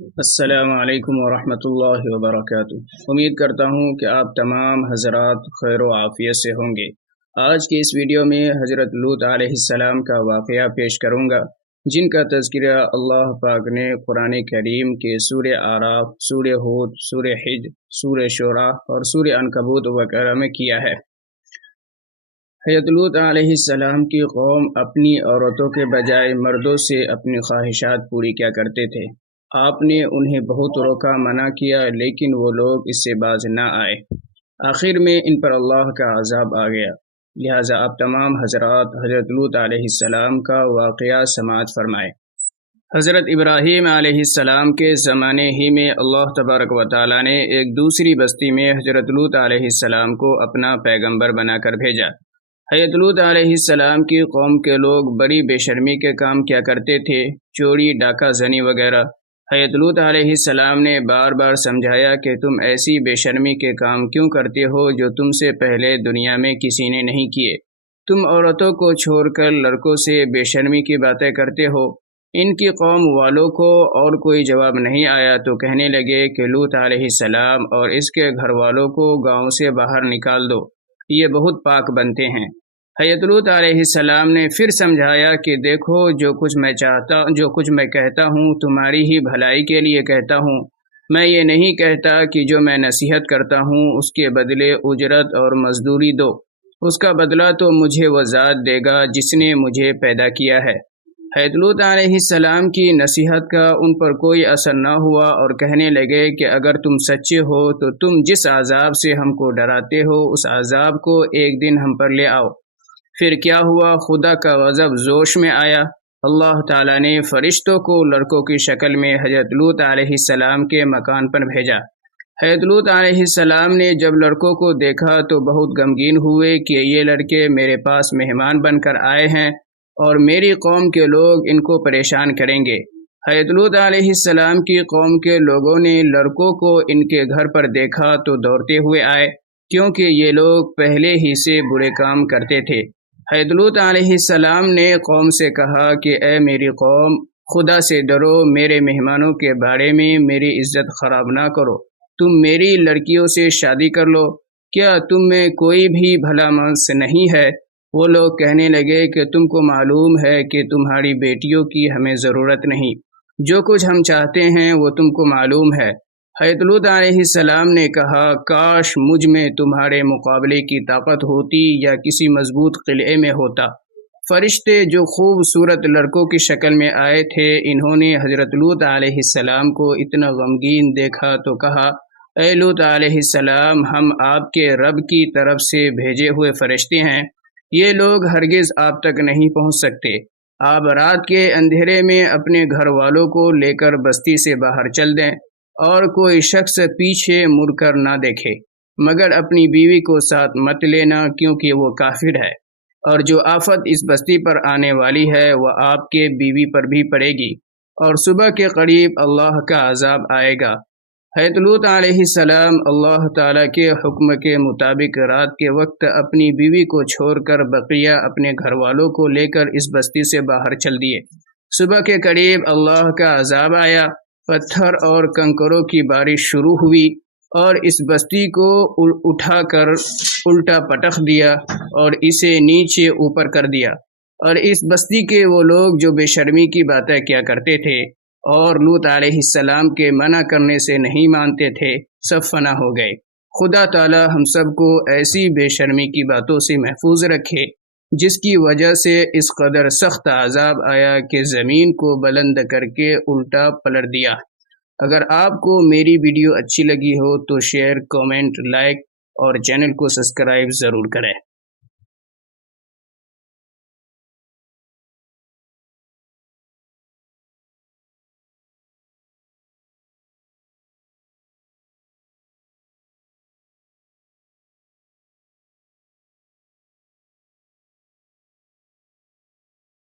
السلام علیکم ورحمۃ اللہ وبرکاتہ۔ امید کرتا ہوں کہ آپ تمام حضرات خیر و عافیت سے ہوں گے۔ آج کی اس ویڈیو میں حضرت لوط علیہ السلام کا واقعہ پیش کروں گا، جن کا تذکرہ اللہ پاک نے قرآن کریم کے سورہ اعراف، سورہ ہود، سورہ حج، سورہ شعراء اور سورہ عنکبوت وغیرہ میں کیا ہے۔ حضرت لوط علیہ السلام کی قوم اپنی عورتوں کے بجائے مردوں سے اپنی خواہشات پوری کیا کرتے تھے۔ آپ نے انہیں بہت روکا، منع کیا، لیکن وہ لوگ اس سے باز نہ آئے۔ آخر میں ان پر اللہ کا عذاب آ گیا۔ لہٰذا آپ تمام حضرات حضرت لوط علیہ السلام کا واقعہ سماعت فرمائے۔ حضرت ابراہیم علیہ السلام کے زمانے ہی میں اللہ تبارک و تعالیٰ نے ایک دوسری بستی میں حضرت لوط علیہ السلام کو اپنا پیغمبر بنا کر بھیجا۔ حضرت لوط علیہ السلام کی قوم کے لوگ بڑی بے شرمی کے کام کیا کرتے تھے، چوری، ڈاکہ زنی وغیرہ۔ حضرت لوط علیہ السلام نے بار بار سمجھایا کہ تم ایسی بے شرمی کے کام کیوں کرتے ہو جو تم سے پہلے دنیا میں کسی نے نہیں کیے۔ تم عورتوں کو چھوڑ کر لڑکوں سے بے شرمی کی باتیں کرتے ہو۔ ان کی قوم والوں کو اور کوئی جواب نہیں آیا تو کہنے لگے کہ لوط علیہ السلام اور اس کے گھر والوں کو گاؤں سے باہر نکال دو، یہ بہت پاک بنتے ہیں۔ حضرت لوط علیہ السلام نے پھر سمجھایا کہ دیکھو، جو کچھ میں کہتا ہوں تمہاری ہی بھلائی کے لیے کہتا ہوں۔ میں یہ نہیں کہتا کہ جو میں نصیحت کرتا ہوں اس کے بدلے اجرت اور مزدوری دو، اس کا بدلہ تو مجھے وہ ذات دے گا جس نے مجھے پیدا کیا ہے۔ حضرت لوط علیہ السلام کی نصیحت کا ان پر کوئی اثر نہ ہوا اور کہنے لگے کہ اگر تم سچے ہو تو تم جس عذاب سے ہم کو ڈراتے ہو اس عذاب کو ایک دن ہم پر لے آؤ۔ پھر کیا ہوا؟ خدا کا غضب جوش میں آیا۔ اللہ تعالیٰ نے فرشتوں کو لڑکوں کی شکل میں حضرت لوط علیہ السلام کے مکان پر بھیجا۔ حضرت لوط علیہ السلام نے جب لڑکوں کو دیکھا تو بہت غمگین ہوئے کہ یہ لڑکے میرے پاس مہمان بن کر آئے ہیں اور میری قوم کے لوگ ان کو پریشان کریں گے۔ حضرت لوط علیہ السلام کی قوم کے لوگوں نے لڑکوں کو ان کے گھر پر دیکھا تو دوڑتے ہوئے آئے، کیونکہ یہ لوگ پہلے ہی سے برے کام کرتے تھے۔ حضرت لوط علیہ السلام نے قوم سے کہا کہ اے میری قوم، خدا سے ڈرو، میرے مہمانوں کے بارے میں میری عزت خراب نہ کرو۔ تم میری لڑکیوں سے شادی کر لو، کیا تم میں کوئی بھی بھلا منس نہیں ہے؟ وہ لوگ کہنے لگے کہ تم کو معلوم ہے کہ تمہاری بیٹیوں کی ہمیں ضرورت نہیں، جو کچھ ہم چاہتے ہیں وہ تم کو معلوم ہے۔ حضرت لوط علیہ السلام نے کہا، کاش مجھ میں تمہارے مقابلے کی طاقت ہوتی یا کسی مضبوط قلعے میں ہوتا۔ فرشتے جو خوبصورت لڑکوں کی شکل میں آئے تھے، انہوں نے حضرت لوط علیہ السلام کو اتنا غمگین دیکھا تو کہا، اے لوط علیہ السلام، ہم آپ کے رب کی طرف سے بھیجے ہوئے فرشتے ہیں، یہ لوگ ہرگز آپ تک نہیں پہنچ سکتے۔ آپ رات کے اندھیرے میں اپنے گھر والوں کو لے کر بستی سے باہر چل دیں اور کوئی شخص پیچھے مڑ کر نہ دیکھے، مگر اپنی بیوی کو ساتھ مت لینا، کیونکہ وہ کافر ہے، اور جو آفت اس بستی پر آنے والی ہے وہ آپ کے بیوی پر بھی پڑے گی، اور صبح کے قریب اللہ کا عذاب آئے گا۔ حضرت لوط علیہ السلام اللہ تعالیٰ کے حکم کے مطابق رات کے وقت اپنی بیوی کو چھوڑ کر بقیہ اپنے گھر والوں کو لے کر اس بستی سے باہر چل دیے۔ صبح کے قریب اللہ کا عذاب آیا، پتھر اور کنکروں کی بارش شروع ہوئی اور اس بستی کو اٹھا کر الٹا پٹخ دیا اور اسے نیچے اوپر کر دیا، اور اس بستی کے وہ لوگ جو بے شرمی کی باتیں کیا کرتے تھے اور لوط علیہ السلام کے منع کرنے سے نہیں مانتے تھے، سب فنا ہو گئے۔ خدا تعالی ہم سب کو ایسی بے شرمی کی باتوں سے محفوظ رکھے جس کی وجہ سے اس قدر سخت عذاب آیا کہ زمین کو بلند کر کے الٹا پلٹ دیا۔ اگر آپ کو میری ویڈیو اچھی لگی ہو تو شیئر، کامنٹ، لائک اور چینل کو سبسکرائب ضرور کریں۔